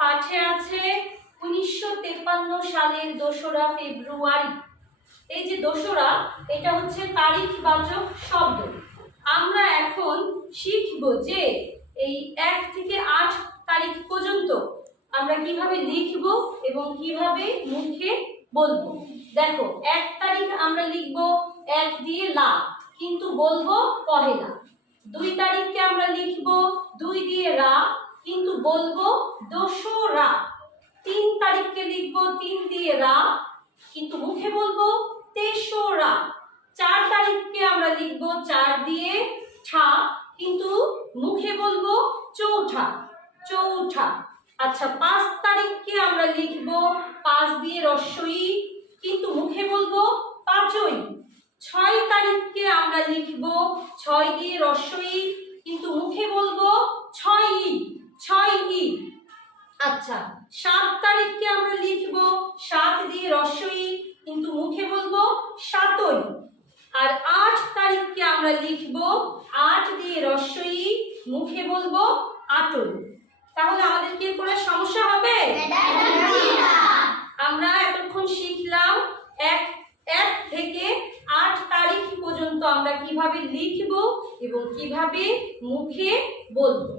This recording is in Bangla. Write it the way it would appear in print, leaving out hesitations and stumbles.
পাঠে আছে 1953 সালের 2রা ফেব্রুয়ারি। এই যে 2রা, এটা হচ্ছে তারিখবাচক শব্দ। আমরা এখন শিখব যে এই 1 থেকে 8 তারিখ পর্যন্ত আমরা কিভাবে লিখব এবং কিভাবে মুখে বলবো। দেখো, 1 তারিখ আমরা লিখব 1 দিয়ে লা, কিন্তু বলবো পহেলা। 2 তারিখকে আমরা লিখব 2 দিয়ে রা, কিন্তু বলবো দোসরা। 3 তারিখকে লিখব 3 দিয়ে রা, কিন্তু মুখে বলবো তেসরা। 4 তারিখকে আমরা লিখব 4 দিয়ে ঠা, কিন্তু মুখে বলবো চৌঠা, চৌঠা। আচ্ছা, 5 তারিখকে আমরা লিখব 5 দিয়ে রস্বই, কিন্তু মুখে বলবো পাঁচই। 6 তারিখকে আমরা লিখব 6 দিয়ে রস্বই, কিন্তু মুখে বলবো ছয়ই, ছয়ই। আচ্ছা, 7 তারিখকে আমরা লিখব 7 দিয়ে রস্বই, কিন্তু মুখে বলবো সাতই। আর 8 তারিখকে আমরা লিখব 8 দিয়ে রস্বই, মুখে বলবো আটই। তাহলে আমাদের কি কোনো সমস্যা হবে? আমরা এতক্ষণ শিখলাম 1 থেকে 8 তারিখ পর্যন্ত আমরা কিভাবে লিখব এবং কিভাবে মুখে বলবো।